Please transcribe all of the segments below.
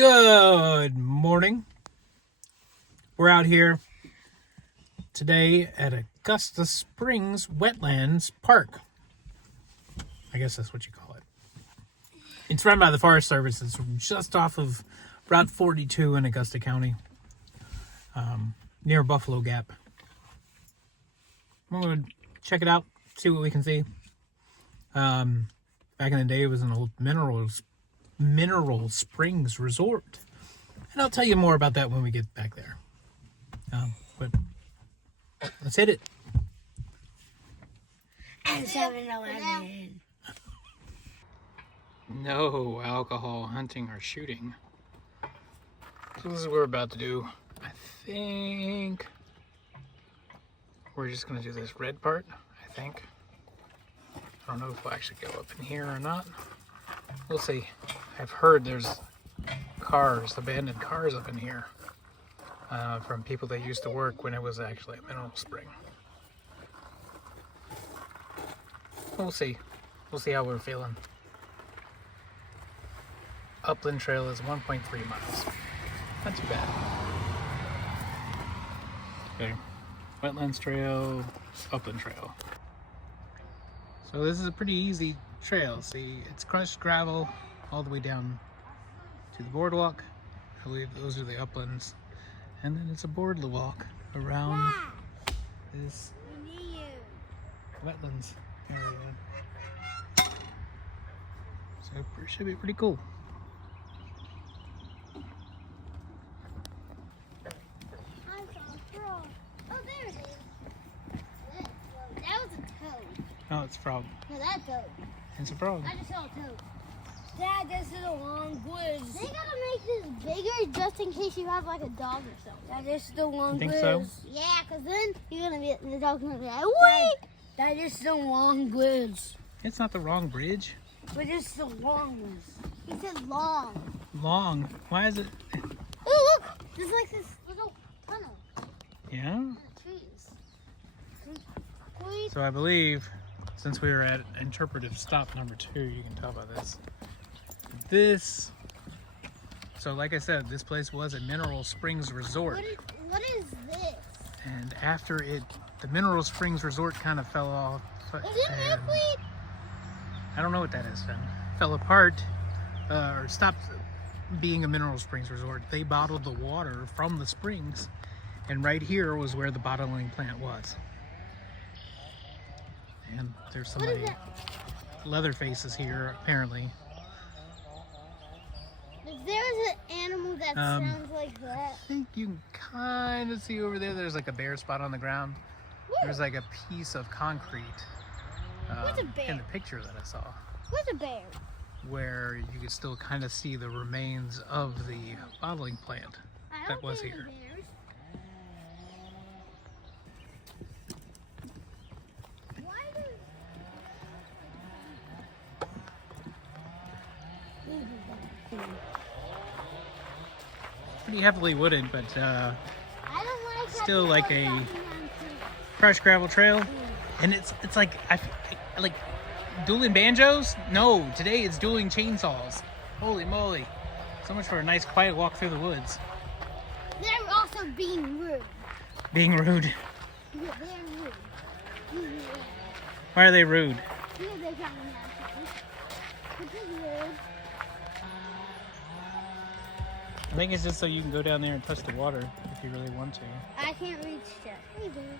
Good morning. We're out here today at Augusta Springs Wetlands Park. I guess that's what you call it. It's run by the Forest Service. It's just off of Route 42 in Augusta County, near Buffalo Gap. I'm going to check it out, see what we can see. Back in the day, it was an old mineral springs resort. And I'll tell you more about that when we get back there. But let's hit it. And 7-Eleven. No alcohol hunting or shooting. So this is what we're about to do. I think we're just going to do this red part, I think. I don't know if we'll actually go up in here or not. We'll see. I've heard there's cars, abandoned cars up in here from people that used to work when it was actually a mineral spring. We'll see. We'll see how we're feeling. Upland Trail is 1.3 miles. Not too bad. Okay. Wetlands Trail, Upland Trail. So this is a pretty easy trail. See, it's crushed gravel all the way down to the boardwalk. I believe those are the uplands. And then it's a boardwalk around this wetlands area. So it should be pretty cool. No, it's a frog. No, that's a toad. It's a frog. I just saw a toad. Dad, this is a long woods. They gotta make this bigger just in case you have like a dog or something. That is the long You think woods. so? Yeah, because then you're gonna be, the dog's gonna be like, wait! That is the long woods. It's not the wrong bridge. But it's the long ones. He said long. Long. Why is it? Oh, look! There's like this little tunnel Yeah? in the trees. Wait. So I believe, since we were at interpretive stop number 2, you can tell by this. So like I said, this place was a mineral springs resort. What is this? And after the mineral springs resort kind of fell off. Is it milkweed? I don't know what that is, Finn. Fell apart, or stopped being a mineral springs resort. They bottled the water from the springs, and right here was where the bottling plant was. And there's somebody, Leatherface is here apparently. If there's an animal that sounds like that. I think you can kind of see over there, there's like a bare spot on the ground. Woo. There's like a piece of concrete What's a bear? in the picture that I saw, Where's a bear? where you could still kind of see the remains of the bottling plant that was here. Bears. Why Pretty heavily wooded, but I don't like still that like a down crushed gravel trail. And it's like like dueling banjos. No, today it's dueling chainsaws. Holy moly! So much for a nice quiet walk through the woods. They're also being rude. Being rude. Yeah, they're rude. Why are they rude? Because they're coming at us. Which is rude. I think it's just so you can go down there and touch the water if you really want to. I can't reach that. Hey, dude.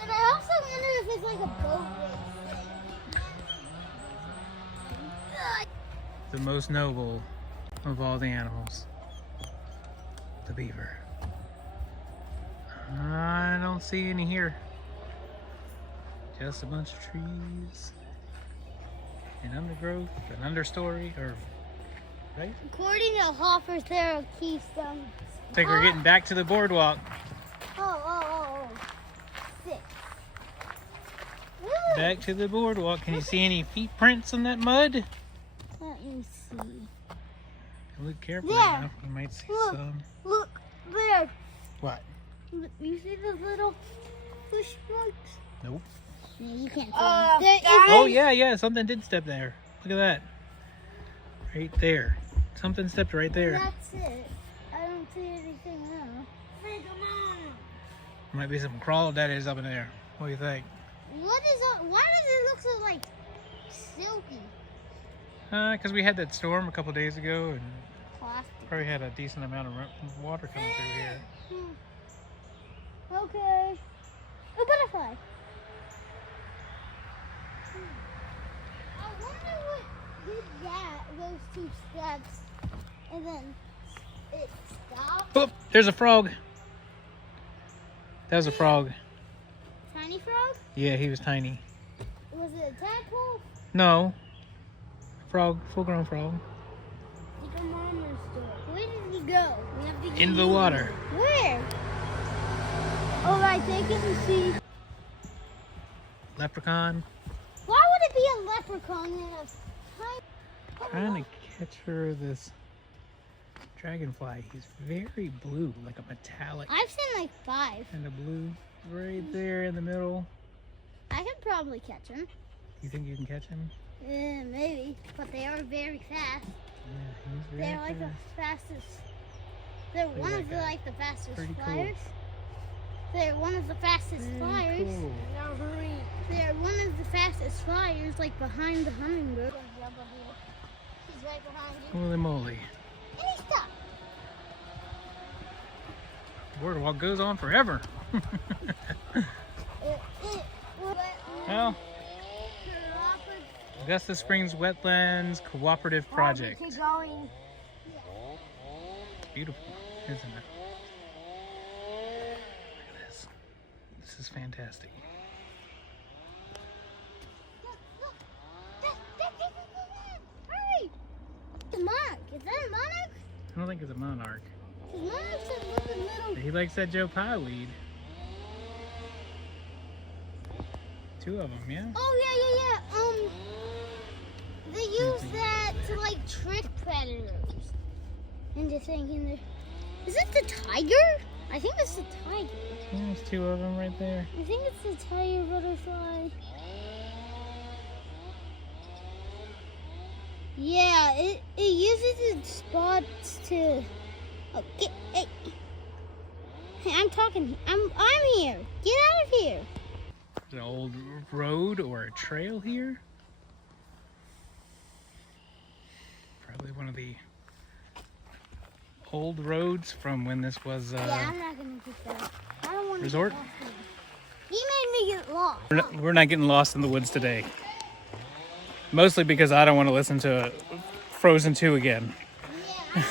And I also wonder if it's like a boat race. The most noble of all the animals, the beaver. I don't see any here. Just a bunch of trees and undergrowth and understory, or right? According to Hoffer's, there are keystones. I think we're getting back to the boardwalk. Oh. 6. Woo. Back to the boardwalk. Can you see any feet prints on that mud? Let me see. Look carefully There. now. You might see Look. some. Look there. What? You see those little push marks? Nope. Yeah, you can't see them. Oh yeah, something did step there. Look at that. Right there. Something stepped right there. That's it. I don't see anything else. Hey, come on. Might be some crawdaddies up in there. What do you think? What is up? Why does it look so like silky? Because we had that storm a couple days ago and Plastic. probably had a decent amount of water coming through here. Okay. A butterfly. I wonder what did that, those 2 steps, and then it stopped. Oh, there's a frog. That was a frog. Tiny frog? Yeah, he was tiny. Was it a tadpole? No. Frog, full-grown frog. Like a monster. Where did he go? We have to In the water. Where? Oh, right, they can see. Leprechaun. Why would it be a leprechaun in a tiny... Trying to catch her this dragonfly. He's very blue, like a metallic I've seen like 5. kind of blue. Right there in the middle. I could probably catch him. You think you can catch him? Maybe, but they are very fast. Yeah, he's very They're like fast. the fastest. They're one of the that the fastest Pretty cool. flyers. They're one of the fastest flyers. Cool. They're one of the fastest flyers, like behind the hummingbird. He's right behind you. Holy moly. And he stopped. Boardwalk goes on forever. Well, Augusta Springs Wetlands Cooperative Project. Keep going. It's beautiful, isn't it? Look at this. This is fantastic. Hurry! The monarch. Is that a monarch? I don't think it's a monarch. The monarch's a little. He likes that Joe Pye weed. 2 of them, yeah? Oh, yeah. They use that to like trick predators into thinking they're. Is it the tiger? I think it's the tiger. Yeah, there's 2 of them right there. I think it's the tiger butterfly. Yeah, it uses its spots to. Oh, hey, I'm talking. I'm here. Get out of here. An old road or a trail here. Probably one of the old roads from when this was Yeah, I'm not gonna get that. I don't want to resort. Get lost. He made me get lost. We're not getting lost in the woods today. Mostly because I don't want to listen to Frozen 2 again. Yeah.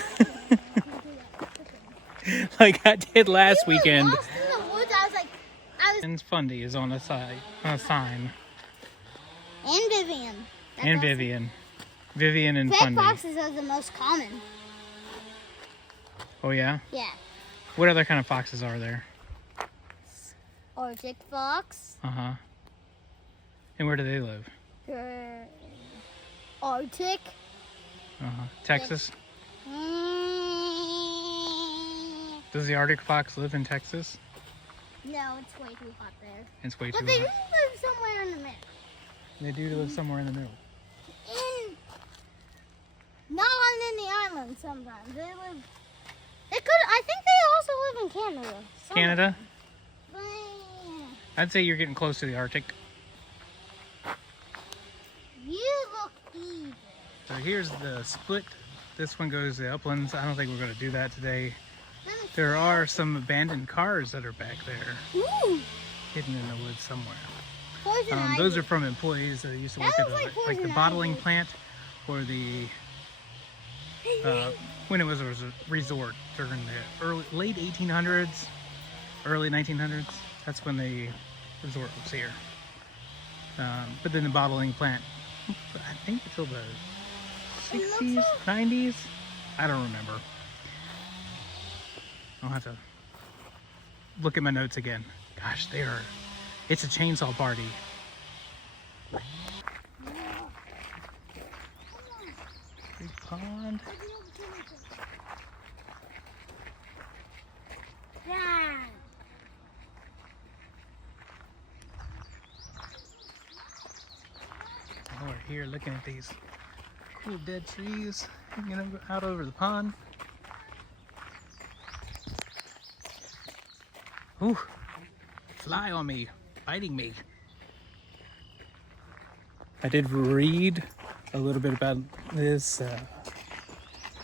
Like I did last weekend. Lost in the woods. And Fundy is on a sign. And Vivian. And Vivian. Vivian and Red Fundy. foxes are the most common. Oh yeah? Yeah. What other kind of foxes are there? Arctic fox. Uh-huh. And where do they live? Arctic. Uh-huh. Texas? Mm, Does the Arctic fox live in Texas? no, it's way too hot there. It's way But too they do hot. live somewhere in the middle. They do live somewhere in the middle. Not on the island sometimes. They live. They could. I think they also live in Canada. Canada? But, I'd say you're getting close to the Arctic. you look evil. So here's the split. This one goes to the uplands. I don't think we're going to do that today. There are some abandoned cars that are back there, Ooh, hidden in the woods somewhere. poison ivy. Those are from employees that used to work That at looks like like the poison bottling ivy. plant or the when it was a resort during the late 1800s, early 1900s. That's when the resort was here. But then the bottling plant, I think until the 60s, 90s. I don't remember. I'll have to look at my notes again. Gosh, it's a chainsaw party. Big pond. Yeah. Oh, we're here looking at these cool dead trees. You know, out over the pond. Ooh, fly on me, biting me. I did read a little bit about this.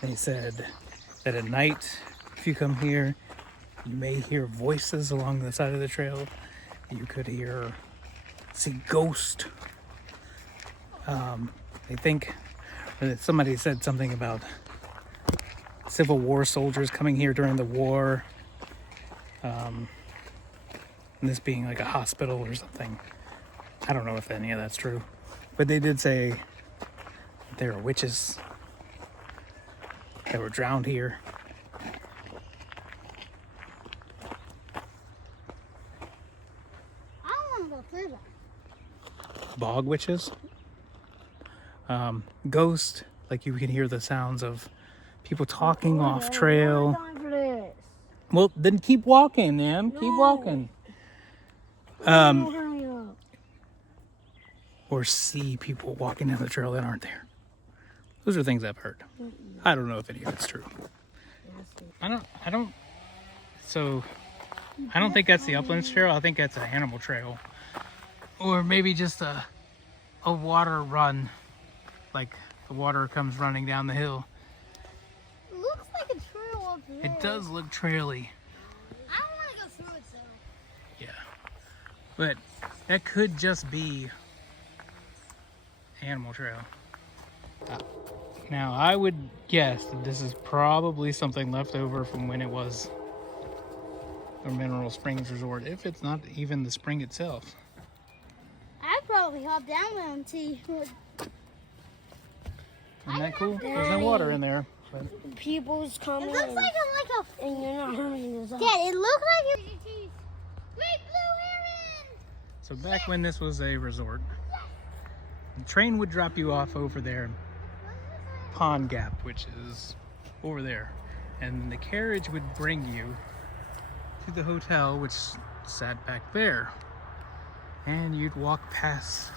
They said that at night, if you come here, you may hear voices along the side of the trail. You could see ghosts. They think somebody said something about Civil War soldiers coming here during the war. And this being like a hospital or something. I don't know if any of that's true. But they did say that there are witches that were drowned here. I don't want to go through that. Bog witches. Ghost, like you can hear the sounds of people talking off trail. Well, then keep walking, man. Keep walking. Or see people walking down the trail that aren't there. Those are things I've heard. I don't know if any of it's true. I don't think that's the Uplands Trail. I think that's an animal trail. Or maybe just a water run. Like the water comes running down the hill. It looks like a trail up there. It does look traily. I don't want to go through it, though. Yeah. But that could just be animal trail. Now, I would guess that this is probably something left over from when it was a Mineral Springs Resort, if it's not even the spring itself. I'd probably hop down there and see what... Isn't that cool? There's no water in there. But People's coming. It looks like a... And you're not harming yourself. Dad, it looks like a... Great blue heron! So back when this was a resort, the train would drop you off over there, Pond Gap, which is over there. And the carriage would bring you to the hotel, which sat back there. And you'd walk past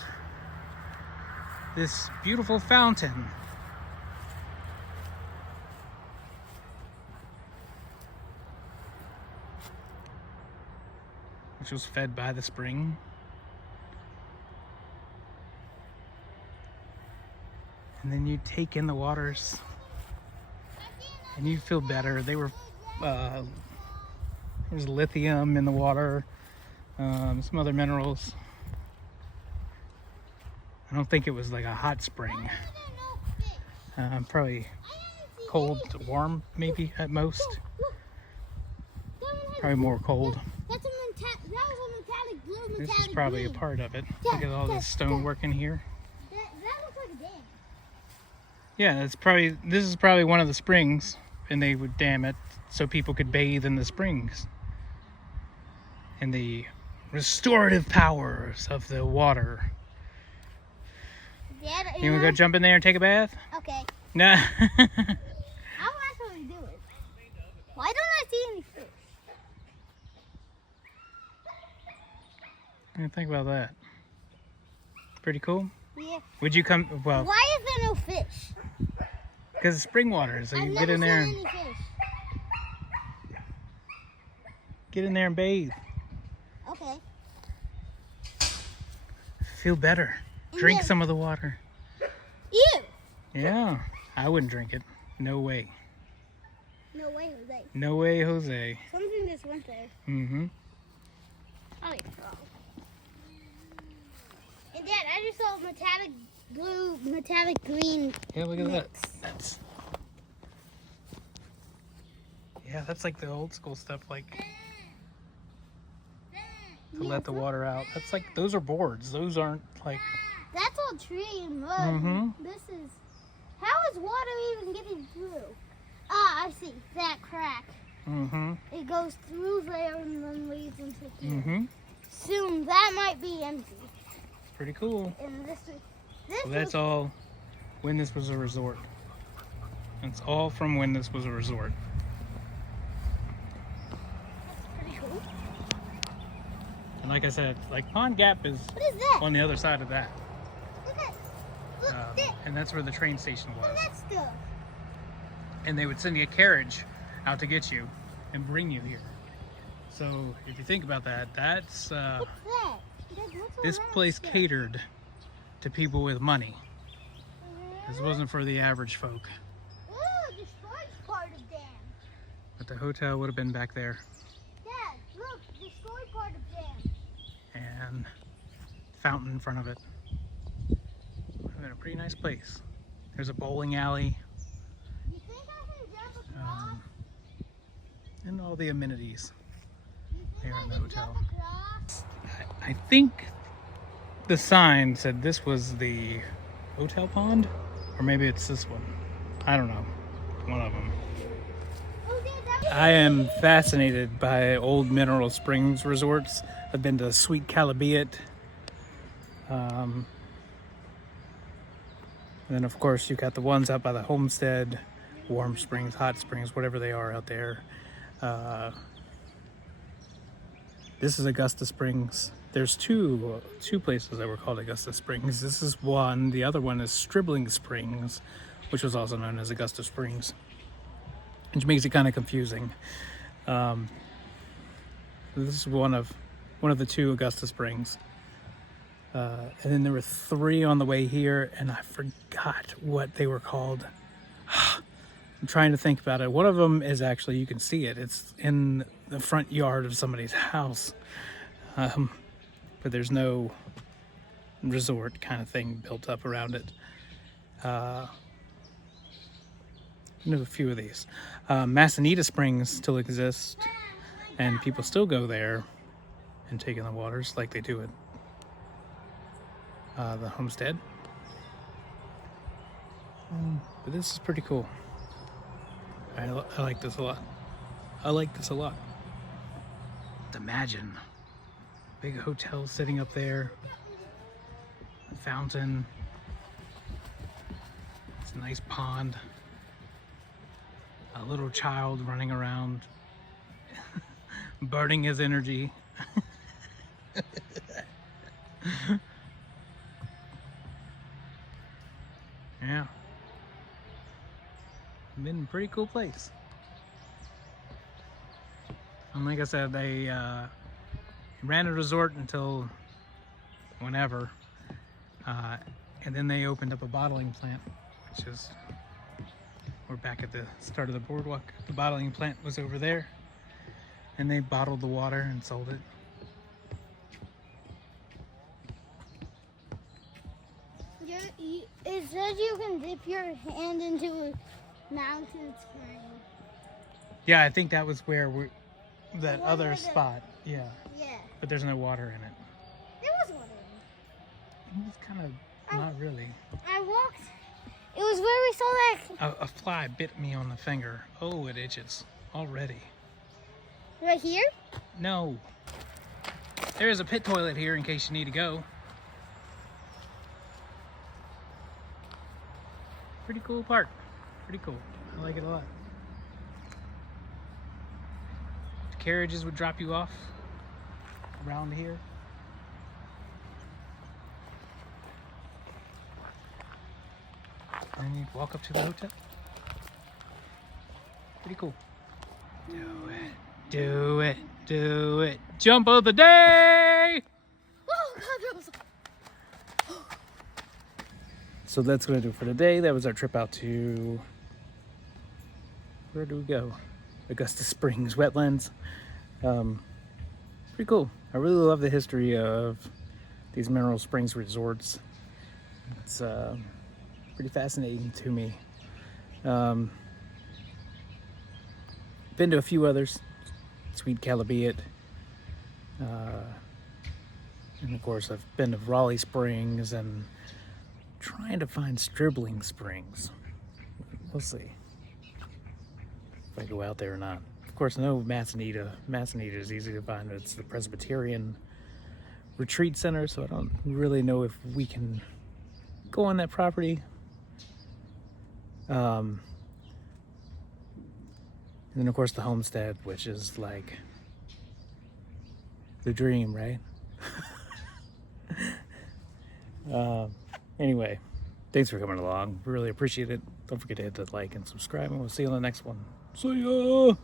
this beautiful fountain. Which was fed by the spring. And then you'd take in the waters and you'd feel better. They were, there's lithium in the water, some other minerals. I don't think it was like a hot spring. Probably cold to warm, maybe at most. Probably more cold. That was a metallic blue, This is metallic probably a green. part of it. Look at all this stonework in here. That looks like a dam. Yeah, this is probably one of the springs, and they would dam it so people could bathe in the springs. And the restorative powers of the water. Dad, You wanna go jump in there and take a bath? Okay. Nah. I'll actually do it. Why don't I see any fish? Think about that. Pretty cool. Yeah. Would you come? Well, Why is there no fish? because it's spring water, so you I've can never get in there, seen any fish. get in there and bathe. Okay. Feel better. And Drink then- some of the water. Ew. Yeah, I wouldn't drink it. No way. No way, Jose. No way, Jose. Something just went there. Mm-hmm. Oh, yeah. And Dad, I just saw metallic blue, metallic green. Yeah, look at that. mix. That's like the old school stuff, like to let the water out. That's like, those are boards. Those aren't like. That's all tree and mud. Mm-hmm. This is... How is water even getting through? Ah, I see. That crack. Mm-hmm. It goes through there and then leads into here. Mm-hmm. Soon that might be empty. It's pretty cool. And this Well, that's all when this was a resort. That's all from when this was a resort. pretty cool. And like I said, like Pond Gap is What is that? on the other side of that. Look at... Look, that, And that's where the train station look was. at that stuff. and they would send you a carriage out to get you and bring you here. So if you think about that, that's What's that? this place catered to people with money. This wasn't for the average folk. Ooh, the storage part of dam. But the hotel would have been back there, Dad, look, the storage part of dam. and fountain in front of it. Would have been a pretty nice place. There's a bowling alley, You think I can jump across? and all the amenities. You think here I in the can hotel. jump across? I think the sign said this was the hotel pond, or maybe it's this one. I don't know. One of them. Oh, Dad, that was I am fascinated by old mineral springs resorts. I've been to Sweet Calabiat. And then of course you got the ones out by the homestead, warm springs, hot springs, whatever they are out there. This is Augusta Springs. There's two places that were called Augusta Springs. This is one. The other one is Stribling Springs, which was also known as Augusta Springs, which makes it kind of confusing. This is one of the two Augusta Springs. And then there were three on the way here, and I forgot what they were called. I'm trying to think about it. One of them is actually, you can see it. It's in the front yard of somebody's house. But there's no resort kind of thing built up around it. I know a few of these. Massanita Springs still exists, and people still go there and take in the waters like they do at the homestead. But this is pretty cool. I like this a lot. I like this a lot. Imagine big hotel sitting up there, a fountain, it's a nice pond, a little child running around, burning his energy. Yeah. Been a pretty cool place. And like I said, they ran a resort until whenever. And then they opened up a bottling plant, which is, we're back at the start of the boardwalk. The bottling plant was over there. And they bottled the water and sold it. It says you can dip your hand into a mountain spring. Yeah, I think that was where that What other was it? spot. Yeah, Yeah, but there's no water in it. there was water in it. It's kind of not really. I walked. It was where we saw that. A fly bit me on the finger. Oh, it itches already. Right here? No. There is a pit toilet here in case you need to go. Pretty cool park. Pretty cool. I like it a lot. The carriages would drop you off around here. And you'd walk up to the hotel. Pretty cool. Do it. Do it. Do it. Jump of the day! Oh, God, that was. So that's going to do it for today. That was our trip out to, where do we go? Augusta Springs Wetlands. Pretty cool. I really love the history of these mineral springs resorts. It's pretty fascinating to me. Been to a few others. Sweet Calabiat. And of course I've been to Raleigh Springs and trying to find Stribling Springs. We'll see if I go out there or not. Of course, no Massanita. Massanita is easy to find. It's the Presbyterian Retreat Center, so I don't really know if we can go on that property. And then of course the homestead, which is like the dream, right? Anyway, Thanks for coming along. Really appreciate it. Don't forget to hit the like and subscribe, and we'll see you on the next one. See ya!